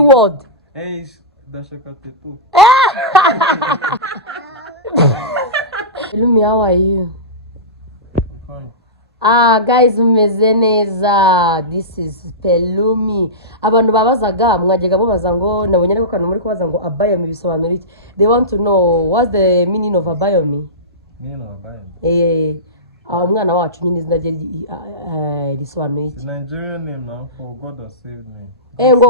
word. Pelumi, how are you? Guys, umeze neza. This is Pelumi. Abantu babazaga mwajyaga mubaza ngo nabonye ariko kantu muri kubaza ngo abayomi bisobanura iki. They want to know what's the meaning of abayomi. Meaning of abayomi. Umwana wacu nyine izina rye risobanuye iki. Nigerian name now for God has saved me.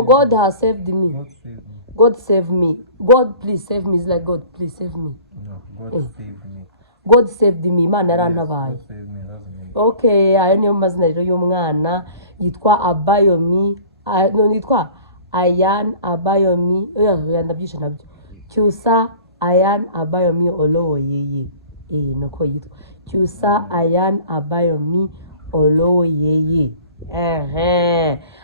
God has saved me. God saved me. God save me. God please save me. It's like God please save me. No, God saved me. God saved me. Imana yarantabaye. God saved me. That's the name. Okay, ayo niyo mazina rero y'umwana yitwa abayomi. No, yitwa Ayan Abayomi. Ndabyishe nabyo. Cyusa Ayan Abayomi Oloyeye. Nuko yitwa Cyusa Ayan Abayomi Oloyeye.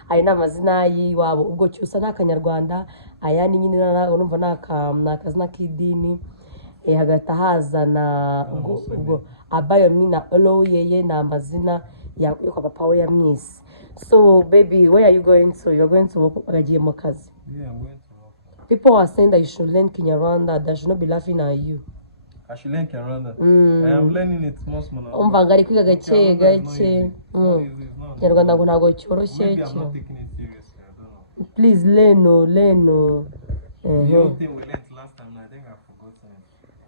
Ayo ni amazina y'iwabo. Ubwo Cyusa ni akanyarwanda, Ayan nyine urumva ni akazina k'idini. Hagati hazana ubwo abayomi na Oloyeye ni amazina yo kwa papa we yamwise. So baby, where are you going to? You're going to work again mu kazi? Yeah, I'm going to work. People are saying that you should learn Ikinyarwanda. They should not be laughing at you. I should learn Rwanda. I am learning it most now. Umva ngari kwiga gake gake. Ikinyarwanda ngo ntago cyoroshye Maybe I'm not taking it seriously. I don't know. Please learn. The only thing we learned last time, I think I've forgotten it.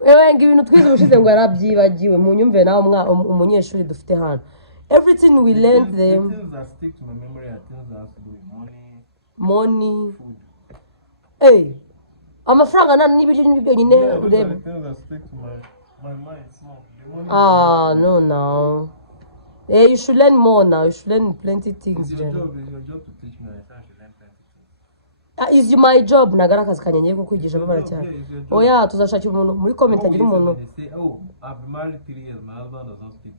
Wewe ibintu twize ubushize ngo yarabyibagiwe mu nyumve nawe umunyeshuri dufite hano. Everything we learned them. Things that stick to my memory are things that have to do with Money. food. Amafaranga nani n'ibiryo n'ibyo nyine Yeah, those are urebe. the things that stick to my mind. So, No. You should learn more now. You should learn plenty things. It's your job to teach me. I should learn plenty things. Is my job nagara akazi kanjye ngiye kukwigisha babara cyane. Oya tuzashakira umuntu muri comment agira umuntu. They say, oh, I've been married 3 years. My husband does not speak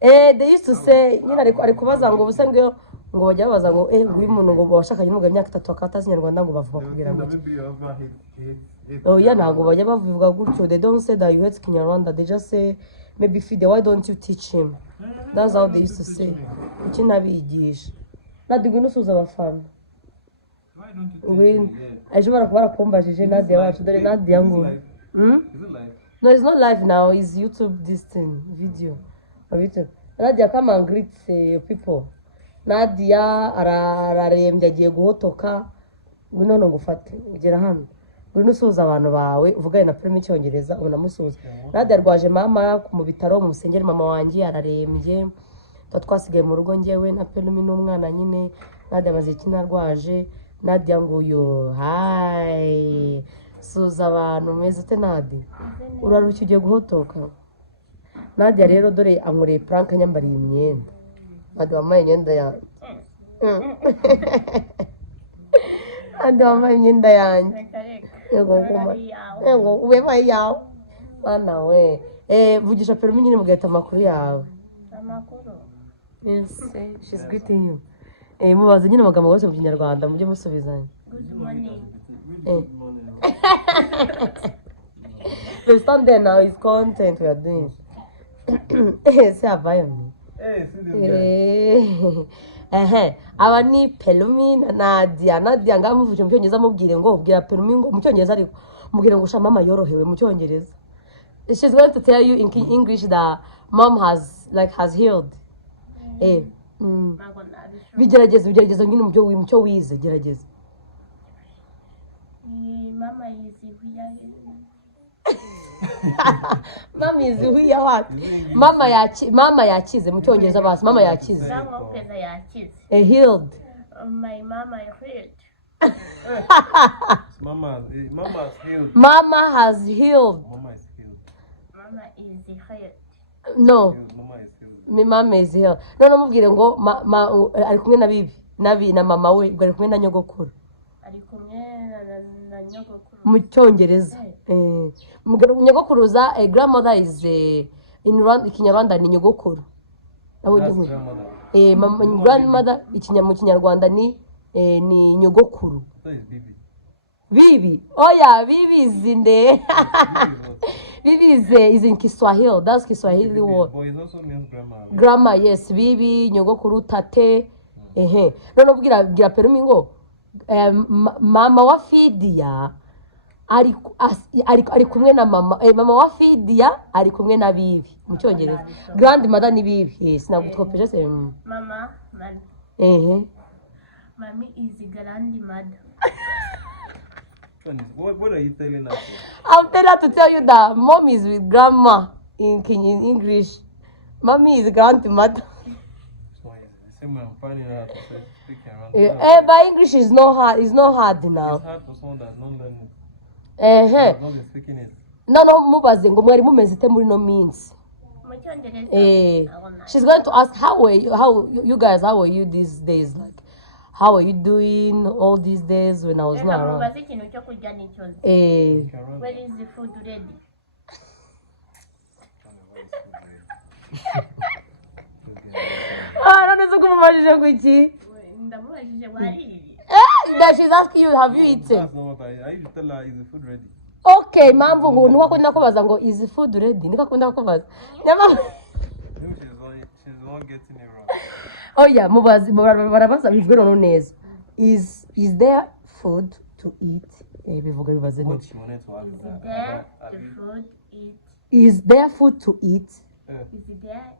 Rwanda. They used to say nyine ari kubaza ngo ubuse ngo bajya babaza ngo nguyu umuntu ngo washakanye n'umugabo imyaka 3 akatazi Ikinyarwanda ngo bavuga kugira ngo. Maybe your husband hates Oya ntago bajya bavuga gutyo. They don't say that you hate Ikinyarwanda. They just say maybe Fide, why don't you teach him? That's how they used to say. Kuki ntabigisha. Nadigwe nusuza abafana. Why don't you teach me? Ejo barakubara kumbajije Nadia wacu dore Nadia ngo. Is it live? No, it's not live now. It's YouTube this thing video. Nadia, come and greet people. Nadia ararembye agiye guhotoka. Ngwino no ngufate. Ugera hano. Ngwino usuza abantu bawe uvugane na Pelumi Icyongereza unamusuza. Nadia arwaje mama mu bitaro mu musengeri mama wanjye ararembye. Twasigaye mu rugo njyewe na Pelumi n'umwana nyine. Nadia amaze kinarwaje. Nadia nguyu hi. Suza abantu meze te Nadia. Urarushye ugiye guhotoka. Nadia rero dore ankoreye prank nyambariye imyenda. Nadia wambaye imyenda yanjye. Nadia wambaye imyenda yanjye. Yego ubebaye yawe. Bana we. Vugisha Pelumi nyine mugahita amakuru yawe. Amakuru. Yes, she's greeting you. Mubaze nyine amagambo yose mu Kinyarwanda mujye musubizanya. Good morning. So stand there now, it's content we are doing. Say abayomi. Hey, see this guy. Aba ni Pelumi na Nadia. Nadia ngamuvuje mu Cyongereza mubwire ngo ubwira Pelumi ngo mu Cyongereza ariko mubwire ngo mama yorohewe mu Cyongereza. She's going to tell you in English that mom has healed. Bigerageza nyine mu cyo wize gerageza. Mama is here. Mama is here what? Mama yakize mu Cyongereza basi mama yakize. Arakomeza yakize. Healed. My mama is healed. Mama has healed. Mama has healed. Mama is healed. Mama is healed. No. Mama is healed. Mama is healed. No mubwire ngo ari kumwe na bibi na mama we ari kumwe na nyogokuru. Ari kumwe na nyogokuru. Mu Cyongereza. Nyogokuruza grandmother is in Rwanda Ikinyarwanda ni nyogokuru. Grandmother mu Kinyarwanda ni nyogokuru. Bibi. Oh yeah, Bibi is in there. Bibi is in Kiswahili. That's Kiswahili word. But it also means grandma. Grandma, yes. Bibi, nyogokuru, tate. No, bwira Pelumi ngo mama wa Fidia ari kumwe na mama mama wa Fidia ari kumwe na Bibi mu cyongereza grandmother ni Bibi. Yes, nagutwopeje se Mama, Mommy is grandmother. What are you telling us? I'm telling her to tell you that mom is with grandma in English. Mommy is grandmother. But English is not hard. It's not hard now. It's hard for someone that's not learning. Not been speaking it. No, mubaze ngo mwari mumeze muri no means. She's going to ask how you guys, how are you these days, like how are you doing all these days when I was not around. Where is the food ready? None zo kumubajije kuki? Ndamubajije wari. That she's asking you, have you eaten? That's not what I used to tell her, is the food ready? Okay, mamvu ngo nuko kubaza ngo is the food ready? Nikakunda kubaza. She's the one getting it wrong. Oh yeah, mubazi barabaza bizwe no neza. Is there food to eat? Bivuga bibaze What neza. she wanted to ask is There that, the food eat. Is there food to eat? Is there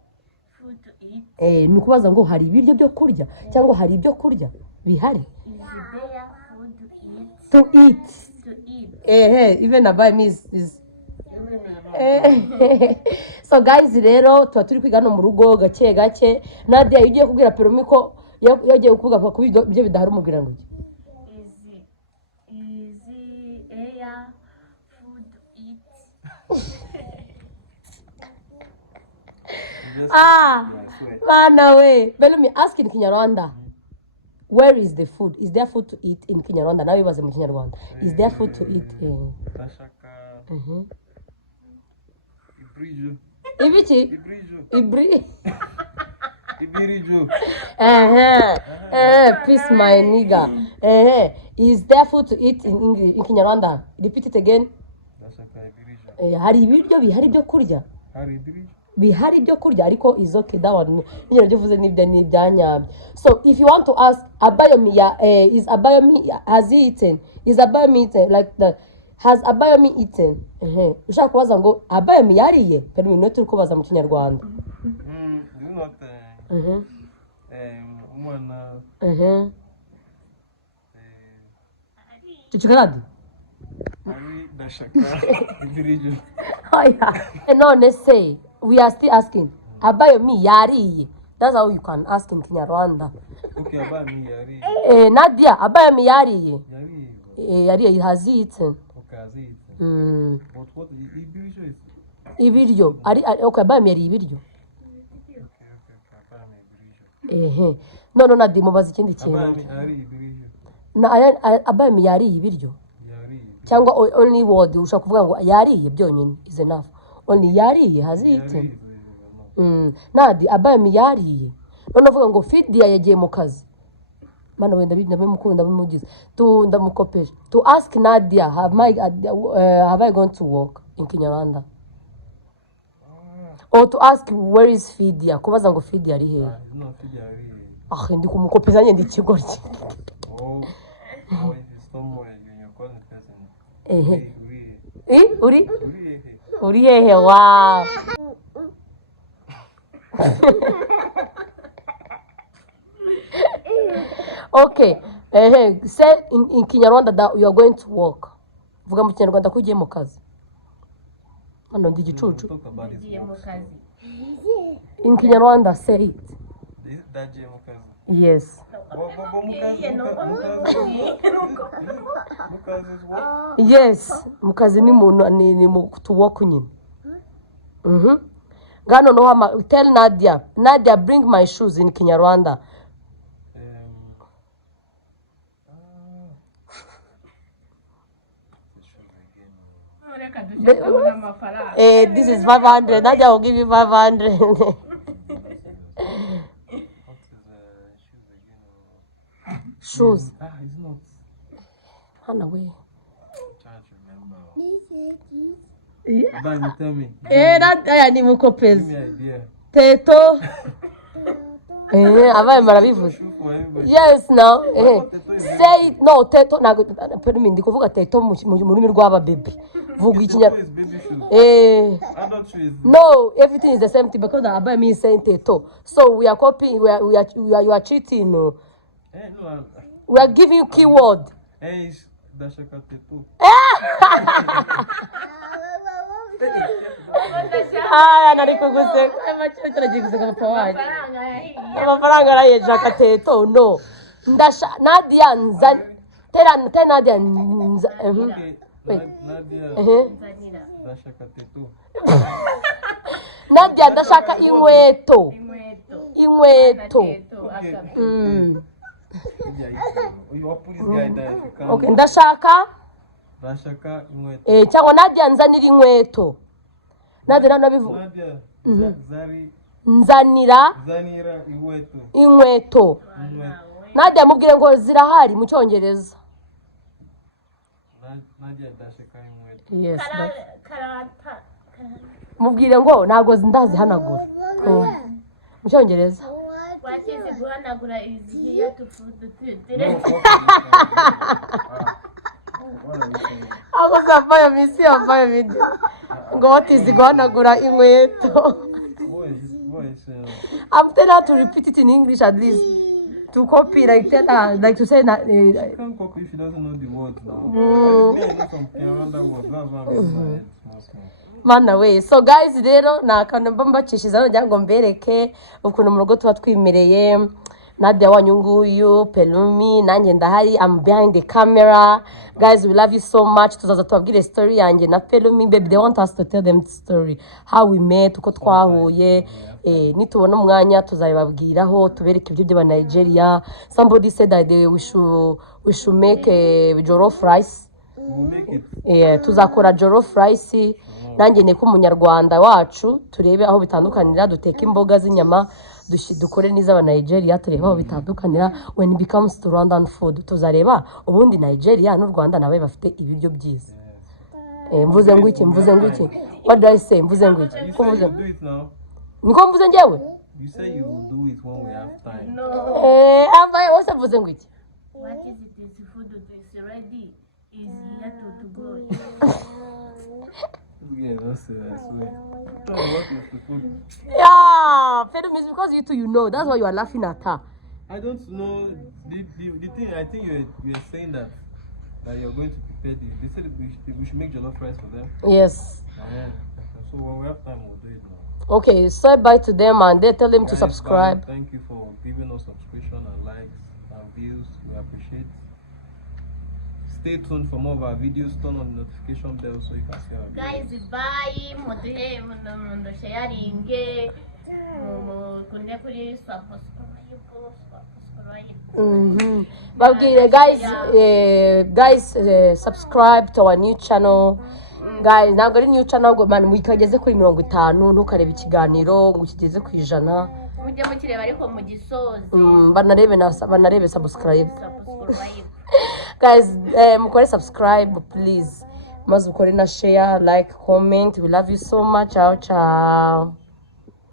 food to eat? Ni kubaza ngo hari ibiryo byo kurya cyangwa hari ibyo kurya bihari? Is there food to eat? To eat. To eat. Even about me is So guys, rero tuba turi kwiga hano mu rugo gake gake. Nadia ugiye kubwira Pelumi ko yagiye kuvuga ko ibyo bidahari umubwira ngo Is there food to eat? Mana we. Pelumi, ask in Kinyarwanda. Where is the food? Is there food to eat in Kinyarwanda? Nawe bibaze mu Kinyarwanda. Is there food to eat? Tashaka. Ibrijo. Ibiki? Ibrijo. Peace my nigga. Is there food to eat in English, in Kinyarwanda? Repeat it again. Tashaka ibrijo. Hari ibiryo bihari byo kurya. Hari ibrijo. Bihari byo kurya ariko is okay that one. Nyine byo vuze nibyo nibyanyabyo. So if you want to ask Abayomi is Abayomi has he eaten? Is Abayomi eaten like the has Abayomi eaten? Ushaka kubaza ngo Abayomi yariye? Pelumi no turi kubaza mu Kinyarwanda. You not umwana Chichikaradi. Ari dashaka ibrijo. None say we are still asking Abayomi yariye. That's how you can ask in Kinyarwanda. Okay, Abayomi yari. Nadia, Abayomi yariye. Yariye has he eaten? Okay, has he eaten? But what ibrijo is? Ibiryo. Okay, Abayomi yariye ibiryo. No, Nadia, mubaza ikindi kintu. Abayomi yari ibrijo. Abayomi yariye ibiryo. Yari. Cyangwa only word ushaka kuvuga ngo yariye byonyine is enough. Only yariye has he eaten? Nadi Abayomi yariye. None uvuga ngo Fidia yagiye mu kazi. Mana wenda bimukunda bimugize. Ndamukopeje. To ask Nadia, have I gone to work in Kinyarwanda? Or to ask where is Fidia? Kubaza ngo Fidia ari he? No, Fidia ari. Ndi kumukopeza nyende ikigoryi. Oh, if it's somewhere you're calling the person. Uri hehe, wow. Okay. Say in Kinyarwanda that you are going to work. Vuga mu Kinyarwanda ko ugiye mu kazi. Hano ndi gicucu. In Kinyarwanda say it. Yes. Yes. Mukazi ni muntu ni to work nyine. Gano no tell Nadia bring my shoes in Kinyarwanda. This is 500. Nadia will give you 500. Shoes. It's not. Hana way. Trying to remember. Bye, tell me. Nadia ni mukopezi. Give me an idea. Teto. abaye marabivuze. True for everybody. Yes, now. Teto is Say it. No, teto. Pelumi ndi kuvuga teto mu rurimi rw'aba baby. Vuga Teto ikinyarwanda. is baby shoe. Adultery is No, everything is the same thing because abaye me saying teto. So we are copying. You are cheating. No. no. We are giving you keyword. Is dashaka teto. Nari kuguseka. Amacho kiragiguseka papa waje. Amafaranga arayejaka teto. No. Nadia nza. Tera Nadia nza. Okay. Nadia. Dashaka teto. Nadia ndashaka inkweto. Okay. You are put this guy there if you can. Okay, ndashaka Dashaka cyangwa Nadia nzanira inkweto. Nadia nabivuga. Nadia. Nzanira inkweto. Nadia mubwire ngo zirahari mu cyongereza. Nadia dashaka inkweto. Yes. Mubwire ngo ntago ndazihanagura. Mu cyongereza. What is guhanagura is here to food the food. Ako sabayo misi yabaye video. Ngo what is guhanagura inkweto. I'm telling her to repeat it in English at least. To copy, like tell her, like to say that. She can't copy if she doesn't know the words now. I know some Rwandan words. That's why I'm in my head small. Mana we. So guys, rero nakana mbambacishije ngira ngo mbereke ukuntu mu rugo tuba twimereye. Nadia wanyu nguyu, Pelumi, nanjye ndahari. I'm behind the camera. Guys, we love you so much. Tuzaza tubabwire story yanjye na Pelumi. Baby, they want us to tell them the story. How we met, uko twahuye. Nitubona umwanya tuzabibabwiraho tubereke ibyo by'aba Nigeria. Somebody said that we should make a jollof rice. We'll make it. Tuzakora jollof rice. Nanjye neko umunyarwanda wacu turebe aho bitandukanira, duteka imboga z'inyama dukore n'izaba Nigeria, turebe aho bitandukanira when it becomes to Rwandan food. Tuzareba ubundi Nigeria n'u Rwanda nabaye bafite ibiryo byiza. Mvuze ngo iki. What do I say? Mvuze ngo iki. Ko mvuze. Do it now. Niko mvuze njyewe? You say you will do it when we have time. No. Ambaye wose mvuze ngo iki. What is it is food is ready is here to go. Yeah, that's it. What is the food? Yeah, Pelumi, it's because you know. That's why you are laughing at her. I don't know the thing. I think you're saying that you're going to prepare this. They said we should make jollof rice for them. Yes. Yeah. So when we have time, we'll do it now. Okay, say bye to them and they tell them to Guys, subscribe. bye. Thank you for giving us subscription and likes and views. We appreciate. Stay tuned for more of our videos. Turn on the notification bell so you can see our videos. Guys, bye. Muduhe mundo sharing. Kunde kuri subscribe. Babwire guys, subscribe to our new channel. Guys, ntabwo ari new channel ngo man mukageze kuri 50 ntukareba ikiganiro ngo kigeze ku 100. Mujye mukireba ariko mu gisozi. Banarebe subscribe. Guys, mukore subscribe please. Maze mukore na share, like, comment. We love you so much. Ciao ciao.